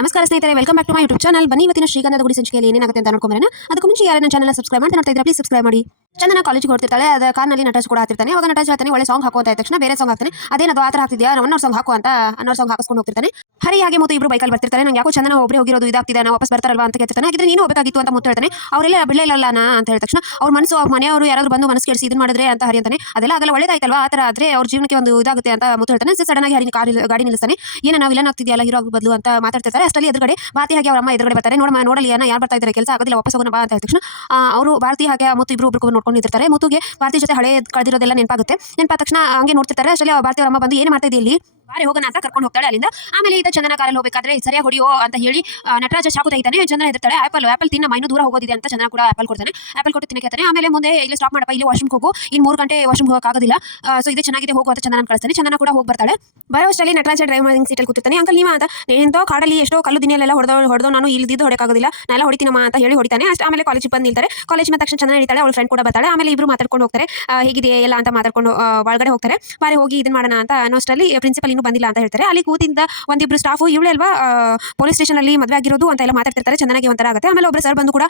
ನಮಸ್ಕಾರ ಸ್ನೇಹಿತರೆ, welcome back to my YouTube channel. ಬನ್ನಿ ಇವತ್ತಿನ ಶ್ರೀಗಂಧದ ಗುಡಿ ಸಂಚಿಕೆಯಲ್ಲಿ ಏನಾಗುತ್ತೆ ಅಂತ ನೋಡ್ಕೊಂಬರೋಣ. ಅದಕ್ಕೂ ಮುಂಚೆ ಯಾರು ನನ್ನ ಚಾನಲ್ ಸಬ್ಸ್ಕ್ರೈಬ್ ಮಾಡ್ತಾ ನೋಡ್ತಾ ಇದ್ರೆ ಪ್ಲೀಸ್ ಸಬ್ಸ್ಕ್ರೈಬ್ ಮಾಡಿ. ಚಂದನ ಕಾಲೇಜಿಗೆ ಹೊರಡ್ತಿರ್ತಾಳೆ. ಅದ ಕಾರ್ನಲ್ಲಿ ನಟರಾಜ್ ಕೂಡ ಆಗ್ತಿರ್ತಾನೆ. ಅವಾಗ ನಟರಾಜ್ ಹೇಳ್ತಾನೆ, ಒಳ್ಳೆ ಸಾಂಗ್ ಹಾಕುವಂತ ತಕ್ಷಣ ಬೇರೆ ಸಾಂಗ್ ಹಾಕ್ತಾನೆ. ಅದೇನದು ಆ ಥರ ಹಾಕ್ತಿದ್ಯಾ, ಅನ್ನೋ ಸಾಂಗ್ ಹಾಕು ಅಂತ ಅನ್ನೋ ಸಾಂಗ್ ಹಾಕಿಸ್ಕೊಂಡು ಹೋಗ್ತಿರ್ತಾನೆ. ಹರಿ ಹಾಗೆ ಮತ್ತು ಇಬ್ರು ಬೈಕಲ್ಲಿ ಬರ್ತಿರ್ತಾರೆ. ನಂಗೆ ಯಾಕೋ ಚಂದನ ಒಬ್ಬರೇ ಹೋಗಿರೋದು ಇದಾಗ್ತಿದೆ, ನಾವು ವಾಪಸ್ ಬರ್ತಾರಲ್ವಾ ಅಂತ ಕೇಳ್ತಾನೆ. ಹಾಗಿದ್ರೆ ನೀನು ಹೋಗಬೇಕಾಗಿತ್ತು ಅಂತ ಮುತ್ತು ಹೇಳ್ತಾನೆ. ಅವರೆಲ್ಲ ಬಿಡಲಿಲ್ಲ ನಾ ಅಂತ ಹೇಳಿದ ತಕ್ಷಣ ಅವ್ರ ಮನಸ್ಸು, ಅವ್ರ ಮನೆಯವರು ಯಾರಾದ್ರೂ ಬಂದು ಮನಸ್ಸು ಕೆಡಿಸಿ ಇದನ್ನ ಮಾಡಿದ್ರೆ ಅಂತ ಹರಿ ಅಂತಾನೆ. ಅದೆಲ್ಲ ಆಗಲ್ಲ, ಒಳ್ಳೇದಾಯ್ತಲ್ವಾ, ಆ ಥರ ಆದ್ರೆ ಅವ್ರ ಜೀವನಕ್ಕೆ ಒಂದು ಇದಾಗುತ್ತೆ ಅಂತ ಮುತ್ತು ಹೇಳ್ತಾನೆ. ಸಡನ್ ಆಗಿ ಹರಿ ಗಾಡಿ ನಿಲ್ಲಿಸ್ತಾನೆ. ಏನ ನಾವು ವಿಲನ್ ಆಗ್ತಿದೆಯಲ್ಲ ಹೀರೋ ಬದಲು ಅಂತ ಮಾತಾಡ್ತಿರ್ತಾರೆ. ಅಷ್ಟರಲ್ಲಿ ಎದುರುಗಡೆ ಭಾರತಿ ಹಾಗೆ ಅವ್ರ ಅಮ್ಮ ಎದುರುಗಡೆ ಬರ್ತಾರೆ. ನೋಡಲಿ ಯಾರು ಬರ್ತಾ ಇದ್ದಾರೆ, ಕೆಲಸ ಆಗೋದಿಲ್ಲ, ವಾಪಸ್ ಹೋಗೋಣ ಬಾ ಅಂತ ಹೇಳಿದ ತಕ್ಷಣ ಅವರು ಭಾರತಿ ಹಾಗೆ ಮತ್ತು ಇಬ್ರು ಒಬ್ರು ನೋಡ್ಕೊಂಡು ನಿಂತಿರ್ತಾರೆ. ಮುತ್ತುಗೆ ಭಾರತಿ ಜೊತೆ ಹಳೆ ಕಳೆದಿರೋದೆಲ್ಲ ನೆನಪಾಗುತ್ತೆ. ನೆನಪಾದ ತಕ್ಷಣ ಹಂಗೆ ನೋಡ್ತಿರ್ತಾರೆ. ಅಷ್ಟರಲ್ಲಿ ಭಾರತಿ ಅವ್ರ ಅಮ್ಮ ಬಂದು ಏನು ಮಾಡ್ತಾ ಇದೆಯಾ ಇಲ್ಲಿ, ಬಾರಿ ಹೋಗೋಣ ಅಂತ ಕರ್ಕೊಂಡು ಹೋಗ್ತಾಳೆ ಅಲ್ಲಿಂದ. ಆಮೇಲೆ ಈತ ಚಂದನ ಕಾರಲ್ಲಿ ಹೋಗಬೇಕಾದ್ರೆ ಸರಿಯಾಗಿ ಹೊಡಿಯೋ ಅಂತ ಹೇಳಿ ನಟರಾಜ ಚಾಕು ತೆಗಿತಾನೆ. ಚಂದನ ಇರ್ತಾಳೆ, ಆಪಲ್ ತಿನ್ನ ಇನ್ನೂ ದೂರ ಹೋಗೋದಿದೆ ಅಂತ ಚಂದನ ಕೂಡ ಆಪಲ್ ಕೊಡ್ತಾನೆ. ಆಪಲ್ ಕೊಟ್ಟು ತಿನ್ನಕ್ಕೆ ಹೇಳ್ತಾನೆ. ಆಮೇಲೆ ಮುಂದೆ ಇಲ್ಲಿ ಸ್ಟಾಪ್ ಮಾಡಪ್ಪ, ಇಲ್ಲಿ ವಾಶ್ರೂಮ್ ಹೋಗು, ಇನ್ನು 3 ಗಂಟೆ ವಾಶ್ರೂಮ್ ಹೋಗೋಕ್ಕಾಗೋದಿಲ್ಲ, ಸೊ ಇದು ಚೆನ್ನಾಗಿದೆ ಹೋಗು ಅಂತ ಚಂದನ ಕಳಿಸ್ತಾನೆ. ಚಂದನ ಕೂಡ ಹೋಗಿ ಬರ್ತಾಳೆ. ಬರೋಷ್ಟರಲ್ಲಿ ನಟರಾಜ ಡ್ರೈವಿಂಗ್ ಸೀಟಲ್ಲಿ ಕೂತಿರ್ತಾನೆ. ಅಂಕಲ್ ನೀವ ಅಂತ, ಎಂತೋ ಕಾಡಲ್ಲಿ ಎಷ್ಟೋ ಕಲ್ಲು ದಿನಿಯಲ್ಲೆಲ್ಲ ಹೊಡೆದೋ ನಾನು ಇಲ್ಲಿದ್ದು ಹೊಡೆಯೋಕ್ಕಾಗೋದಿಲ್ಲ, ನಾನೆಲ್ಲ ಹೊಡಿತೀನಮ್ಮ ಅಂತ ಹೇಳಿ ಹೊಡಿತಾನೆ. ಅಷ್ಟು ಆಮೇಲೆ ಕಾಲೇಜಿಗೆ ಬಂದು ನಿಲ್ತಾರೆ. ಕಾಲೇಜ್ ಬಂದ ತಕ್ಷಣ ಚಂದನ ಹಿಡಿತಾಳೆ, ಅವಳ ಫ್ರೆಂಡ್ ಕೂಡ ಬರ್ತಾಳೆ. ಆಮೇಲೆ ಇಬ್ರು ಮಾತಾಡ್ಕೊಂಡು ಹೋಗ್ತಾರೆ. ಹೇಗಿದೆ ಎಲ್ಲ ಅಂತ ಮಾತಾಡ್ಕೊಂಡು ಒಳಗಡೆ ಹೋಗ್ತಾರೆ. ಬಾರಿ ಹೋಗಿ ಇದನ್ನ ಮಾಡೋಣ ಅಂತ ಅನ್ನೋಷ್ಟರಲ್ಲಿ ಪ್ರಿನ್ಸಿಪಲ್ ಇನ್ನೂ ಬಂದಿಲ್ಲ ಅಂತ ಹೇಳ್ತಾರೆ. ಅಲ್ಲಿ ಕೂತಿದ್ದ ಒಂದಿಬ್ರು ಸ್ಟಾಫು ಇವಳೆ ಅಲ್ವಾ ಪೊಲೀಸ್ ಸ್ಟೇಷನ್ ಅಲ್ಲಿ ಮದುವೆ ಆಗಿರೋದು ಅಂತ ಎಲ್ಲ ಮಾತಾಡ್ತಿರ್ತಾರೆ. ಚಂದನಿಗೆ ಒಂಥರ ಆಗುತ್ತೆ. ಆಮೇಲೆ ಒಬ್ಬರು ಸರ್ ಬಂದು ಕೂಡ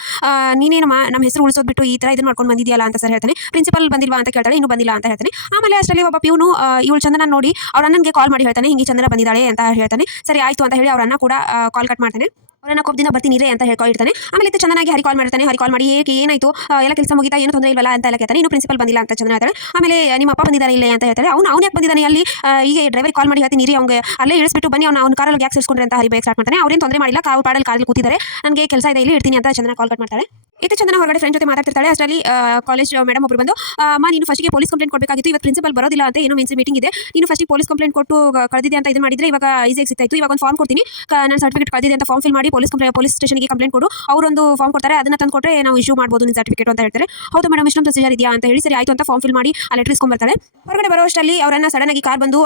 ನೀನೇನಮ್ಮ ನಮ್ಮ ಹೆಸರು ಉಳಿಸೋದ್ಬಿಟ್ಟು ಈ ತರ ಇದನ್ನ ಮಾಡ್ಕೊಂಡು ಬಂದಿದೆಯಲ್ಲ ಅಂತ ಸರ್ ಹೇಳ್ತಾನೆ. ಪ್ರಿನ್ಸಿಪಲ್ ಬಂದಿಲ್ವಾ ಅಂತ ಕೇಳ್ತಾಳೆ. ಇನ್ನೂ ಬಂದಿಲ್ಲ ಅಂತ ಹೇಳ್ತಾನೆ. ಆಮೇಲೆ ಅಷ್ಟರಲ್ಲಿ ಒಬ್ಬ ಪ್ಯೂನು ಇವಳು ಚಂದನ ನೋಡಿ ಅವ್ರ ಅಣ್ಣನಿಗೆ ಕಾಲ್ ಮಾಡಿ ಹೇಳ್ತಾನೆ, ಹಿಂಗೆ ಚಂದನ ಬಂದಿದ್ದಾಳೆ ಅಂತ ಹೇಳ್ತಾನೆ. ಸರಿ ಆಯ್ತು ಅಂತ ಹೇಳಿ ಅವ್ರ ಅಣ್ಣ ಕೂಡ ಕಾಲ್ ಕಟ್ ಮಾಡ್ತಾನೆ. ಅವರನ್ನ ಕೊಬ್ಬ ದಿನ ಬರ್ತೀನಿ ರೇ ಅಂತ ಹೇಳ್ಕೊಂಡಿರ್ತಾನೆ. ಆಮೇಲೆ ಚಂದನಾಗಿ ಹರಿ ಕಾಲ್ ಮಾಡ್ತಾನೆ. ಹರಿ ಕಾಲ್ ಮಾಡಿ ಏನಾಯ್ತು, ಎಲ್ಲ ಕೆಲಸ ಮುಗಿತಾ, ಏನು ತೊಂದರೆ ಇಲ್ವಲ್ಲ ಅಂತ ಎಲ್ಲ ಕೇಳ್ತಾನೆ. ಇನ್ನು ಪ್ರಿನ್ಸಿಪಲ್ ಬಂದಿಲ್ಲ ಅಂತ ಚಂದನ ಹೇಳ್ತಾಳೆ. ಆಮೇಲೆ ನಿಮ್ಮ ಅಪ್ಪ ಬಂದಿದ್ದಾರೆ ಇಲ್ಲೇ ಅಂತ ಹೇಳ್ತಾಳೆ. ಅವ್ನು ಯಾಕೆ ಬಂದಿದ್ದಾನೆ ಅಲ್ಲಿ, ಈಗ ಡ್ರೈವರ್ ಕಾಲ್ ಮಾಡಿ ಹೇಳ್ತೀನಿ ರೀ, ಅವ್ನಿಗೆ ಅಲ್ಲೇ ಇಳಿಸ್ಬಿಟ್ಟು ಬನ್ನಿ, ಅವ್ನ ಕಾರಲ್ಲಿ ಯಾಕೆ ಸೇರಿಸ್ಕೊಂಡ್ರೆ ಅಂತ ಹರಿ ಬೈಕ್ ಸ್ಟಾರ್ಟ್ ಮಾಡ್ತಾನೆ. ಅವ್ರೇನು ತೊಂದರೆ ಮಾಡಿಲ್ಲ, ಕಾರಲ್ಲಿ ಕೂತಿದ್ದಾರೆ, ನನಗೆ ಕೆಲಸ ಇದೆ ಇಲ್ಲಿ ಇರ್ತೀನಿ ಅಂತ ಚಂದನ ಕಾಲ್ ಕಟ್ ಮಾಡ್ತಾಳೆ. ಇದು ಚಂದನ ಹೊರಗಡೆ ಫ್ರೆಂಡ್ ಜೊತೆ ಮಾತಾಡ್ತಿರ್ತಾಳೆ. ಅಷ್ಟರಲ್ಲಿ ಕಾಲೇಜ್ ಮೇಡಮ್ ಒಬ್ಬರು ಬಂದು, ಅಮ್ಮ ನೀನು ಫಸ್ಟಿಗೆ ಪೊಲೀಸ್ ಕಂಪ್ಲೇಂಟ್ ಕೊಡಬೇಕಾಗಿತ್ತು, ಇವತ್ತು ಪ್ರಿನ್ಸಿಪಲ್ ಬರೋದಿಲ್ಲ ಅಂತ, ಏನೋ ಮೀಟಿಂಗ್ ಇದೆ, ನೀನು ಫಸ್ಟಿಗೆ ಪೊಲೀಸ್ ಕಂಪ್ಲೇಂಟ್ ಕೊಟ್ಟು ಕಳೆದಿದೆ ಅಂತ ಇದು ಮಾಡಿದ್ರೆ ಇವಾಗ ಈಸಿಯಾಗಿ ಸಿಗ್ತಾಯಿತ್ತು. ಇವಾಗ ಒಂದು ಫಾರ್ಮ್ ಕೊಡ್ತೀನಿ, ನಾನು ಸರ್ಟಿಫಿಕೇಟ್ ಕಳೆದಿದೆ ಅಂತ ಫಾರ್ಮ್ ಫಿಲ್ ಮಾಡಿ ಪೊಲೀಸ್ ಸ್ಟೇಷನ್ಗೆ ಕಂಪ್ಲೇಂಟ್ ಕೊಡು, ಅವರೊಂದು ಫಾರ್ಮ್ ಕೊಡ್ತಾರೆ, ಅದನ್ನ ತಂದು ಕೊಟ್ಟರೆ ನಾವು ಇಶ್ಯೂ ಮಾಡ್ಬೋದು ನಿನ್ನ ಸರ್ಟಿಫಿಕೇಟ್ ಅಂತ ಹೇಳ್ತಾರೆ. ಹೌದು ಮೇಡಮ್ ಇಷ್ಟೊಂದು ಪ್ರೊಸೀಜರ್ ಇದೆಯಾ ಅಂತ ಹೇಳಿ, ಸರಿ ಆಯಿತು ಅಂತ ಫಾರ್ಮ್ ಫಿಲ್ ಮಾಡಿ ಆ ಲೆಟರ್ ಇಸ್ಕೊಂಡು ಬರ್ತಾಳೆ. ಹೊರಗಡೆ ಬರೋಷ್ಟರಲ್ಲಿ ಅವರನ್ನ ಸಡನ್ ಆಗಿ ಕಾರ್ ಬಂದು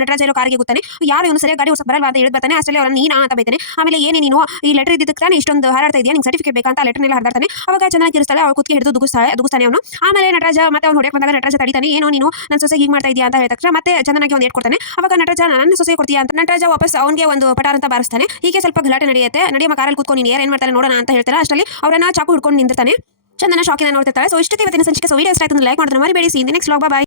ನಟರಾಜ ಇರೋ ಕಾರ್ಗೆ ಗೊತ್ತಾನೆ. ಯಾರು ಇವನು ಸರಿಯಾಗಿ ಗಾಡಿ ಓಡಿಸಕ್ಕೆ ಬರಲ್ಲ ಅಂತ ಹೇಳಿ ಬರ್ತಾನೆ. ಅಷ್ಟರಲ್ಲಿ ಅವರನ್ನ ನೀನಾ ಅಂತ ಬೈತಾನೆ. ಆಮೇಲೆ ಏನೇ ನೀನು ಈ ಲೆಟರ್ ಇದ್ದಕ್ಕೆ ತಾನೇ ಇಷ್ಟೊಂದು ಹಾರಾಡ್ತಾ ಇದೆಯಾ, ನಿಂಗೆ ಸರ್ಟಿಫಿಕೇಟ್ ಬೇಕಾ ಅಂತ ಲೆಟರ್ನೆಲ್ಲ ಹಾರಾಡ್ತಾನೆ. ಅವಾಗ ಚೆನ್ನಾಗಿ ಇರಿಸ್ತಾಳೆ, ಅವ್ರು ಕುತ್ತಿಗೆ ಹಿಡಿದು ದುಗುಸ್ತಾನೆ ಅವನು. ಆಮೇಲೆ ನಟರಾಜ ಮತ್ತೆ ಅವ್ನು ಹೊಡೆಯಕ್ಕೆ ಬಂದಾಗ ನಟರಾಜ ತಡಿತಾನೆ. ಏನೋ ನೀನು ನನ್ನ ಸೊಸೆ ಹೀಗೆ ಮಾಡ್ತಾ ಇದೆಯಾ ಅಂತ ಹೇಳಿದ ತಕ್ಷಣ ಮತ್ತೆ ಚಂದನಾಗಿ ಒಂದು ಏಟ್ ಕೊಡ್ತಾನೆ. ಅವಾಗ ನಟರಾಜ ನನ್ನ ಸೊಸೆ ಕೊಡ್ತೀಯಾ ಅಂತ ನಟರಾಜ ವಾಪಸ್ ಅವನಿಗೆ ಒಂದು ಪಟಾರ್ ಅಂತ ಬಾರಿಸ್ತಾನೆ. ಹೀಗೆ ಸ್ವಲ್ಪ ಗಲಾಟೆ ನಡೆಯುತ್ತೆ. ನಡೆಯಮ್ಮ ಕಾರಲ್ಲಿ ಕೂತ್ಕೊಂಡು ನೀನು ಏನು ಮಾಡ್ತಾನೆ ನೋಡೋಣ ಅಂತ ಹೇಳ್ತಾರೆ. ಅಷ್ಟರಲ್ಲಿ ಅವರನ್ನ ಚಾಕು ಹಿಡ್ಕೊಂಡು ನಿಂತಿರ್ತಾನೆ. ಚಂದನ ಶಾಕಿನ ನೋಡ್ತಿರ್ತಾಳೆ. ಸೊ ಇಷ್ಟಕ್ಕೆ ಇವತ್ತಿನ ಸಂಚಿಕೆ. ಸೊ ವಿಡಿಯೋ ಇಷ್ಟ ಆಯ್ತು ಲೈಕ್ ಮಾಡೋದನ್ನ ಮರಿಬೇಡಿ. See in the next vlog. Bye.